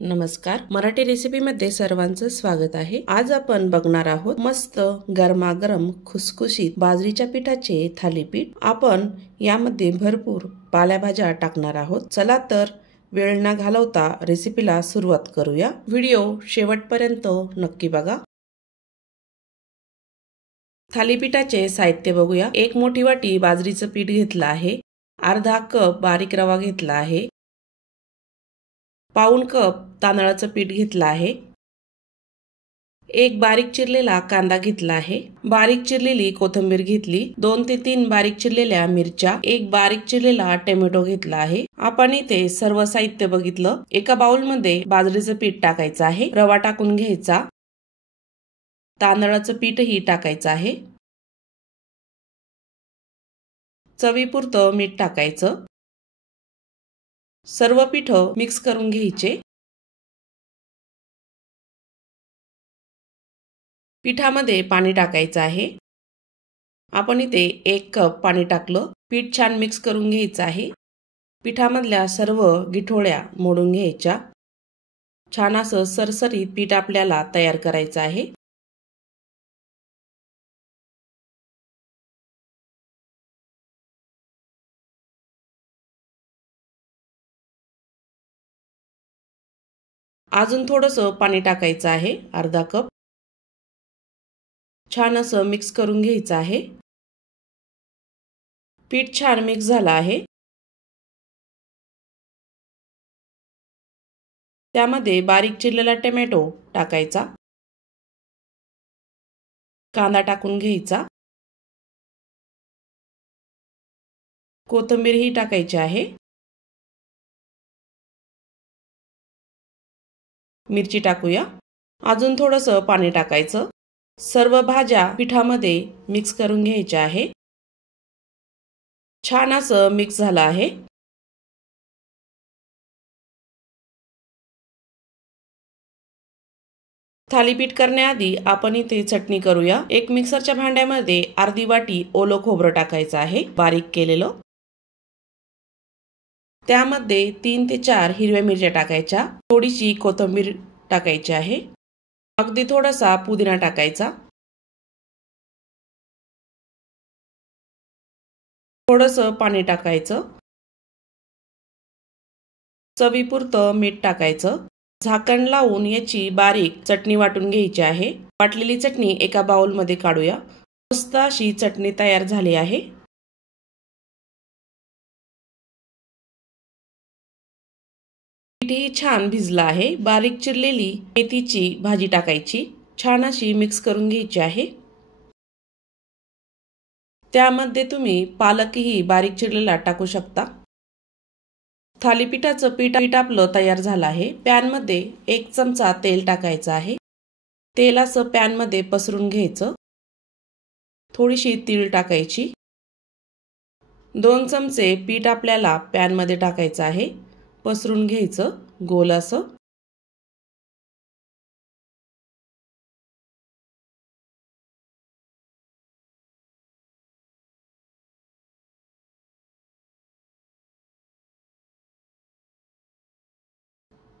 नमस्कार, मराठी रेसिपी मध्ये सर्वांचं स्वागत आहे। आज आपण बघणार आहोत मस्त गरमागरम खुसखुशीत बाजरीच्या पिठाचे थालीपीठ। आपण यामध्ये भरपूर पालेभाज्या टाकणार आहोत। चला तर वेळ न घालवता रेसिपीला सुरुवात करूया। व्हिडिओ शेवटपर्यंत नक्की बघा। थालीपीठाचे साहित्य बघूया। एक मोठी वाटी बाजरीचं पीठ घेतलं आहे। अर्धा कप बारीक रवा घेतला आहे। पाऊण कप तांदळाचं पीठ घेतलं आहे। एक बारीक चिरलेला कांदा घेतला आहे। बारीक चिरलेली कोथिंबीर घेतली। 2 ते 3 बारीक चिरलेल्या मिरच्या, एक बारीक चिरलेला टोमॅटो घेतला आहे। आपण इथे सर्व साहित्य बघितलं। एका बाउल मध्ये बाजरीचं पीठ टाकायचं आहे। रवा टाकून घ्यायचा। तांदळाचं पीठही टाकायचं आहे। चवीपुरतं मीठ टाकायचं। सर्व पीठ मिक्स करून घ्यायचे। पिठामध्ये पाणी टाकायचं आहे। आपण इथे 1 कप पाणी टाकलं। पीठ छान मिक्स करून घ्यायचं आहे। पिठामधल्या सर्व गिठोळ्या मोडून घ्यायच्या। छान असं सरसरीत पीठ आपल्याला तयार करायचं आहे। अजून थोडंसं पाणी टाकायचं आहे, अर्धा कप। छान असं मिक्स करून घ्यायचं आहे। पीठ छान मिक्स झालं आहे। त्यामध्ये बारीक चिरलेला टोमॅटो टाकायचा। कांदा टाकून घ्यायचा। कोथिंबीर ही टाकायची आहे। मिरची टाकूया। अजून थोडंसं पाणी टाकायचं। सर्व भाज्या पिठामध्ये मिक्स करून घ्यायच्या आहे। छान असं मिक्स झालं आहे। थालीपीठ करण्याआधी आपण इथे चटणी करूया। एक मिक्सरच्या भांड्यामध्ये अर्धी वाटी ओलं खोबरं टाकायचं आहे, बारीक केलेलं। त्यामध्ये 3 ते 4 हिरव्या मिरच्या टाकायच्या। थोडीशी कोथिंबीर टाकायची आहे। अगदी थोडासा पुदिना टाकायचा। थोडंसं पाणी टाकायचं। चवीपुरतं मीठ टाकायचं। झाकण लावून याची बारीक चटणी वाटून घ्यायची आहे। वाटलेली चटणी एका बाउल मध्ये काढूया। मस्त अशी चटणी तयार झाली आहे। पीठही छान भिजलं आहे। बारीक चिरलेली मेथीची भाजी टाकायची। छान अशी मिक्स करून घ्यायची आहे। त्यामध्ये तुम्ही पालकही बारीक चिरलेला टाकू शकता। थालीपीठाचं पीठ आपलं तयार झालं आहे। पॅन मध्ये 1 चमचा तेल टाकायचं आहे। तेल असं पॅन मध्ये पसरून घ्यायचं। थोडीशी तीळ टाकायची। 2 चमचे पीठ आपल्याला पॅन मध्ये टाकायचं आहे। पसरून घ्यायचं गोल असं।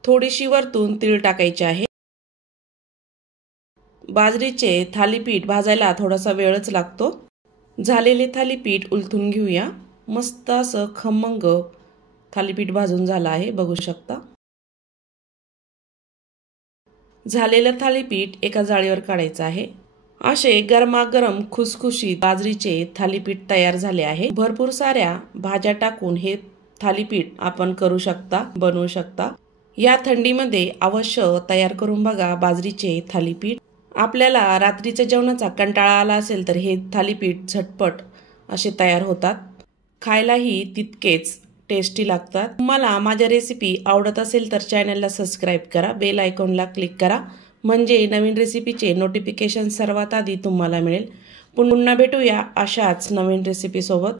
थोडीशी वरतून तीळ टाकायची आहे। बाजरीचे थालीपीठ भाजायला थोडासा वेळच लागतो। झालेले थालीपीठ उलटून घेऊया। मस्त असं खमंग थालीपीठ भाजून झालं आहे, बघू शकता। झालेलं थालीपीठ एका जाळीवर काढायचं आहे। असे गरमागरम खुसखुशीत बाजरीचे थालीपीठ तयार झाले आहे। भरपूर साऱ्या भाज्या टाकून हे थालीपीठ आपण करू शकता, बनवू शकता। या थंडीमध्ये अवश्य तयार करून बघा बाजरीचे थालीपीठ। आपल्याला रात्रीच्या जेवणाचा कंटाळा आला असेल तर हे थालीपीठ झटपट असे तयार होतात। खायलाही तितकेच टेस्टी लागतात। तुम्हाला माझ्या रेसिपी आवडत असेल तर चॅनलला सबस्क्राइब करा, बेल आयकॉनला क्लिक करा, म्हणजे नवीन रेसिपीचे नोटिफिकेशन सर्वात आधी तुम्हाला मिळेल। पुन्हा भेटूया अशाच नवीन रेसिपी सोबत।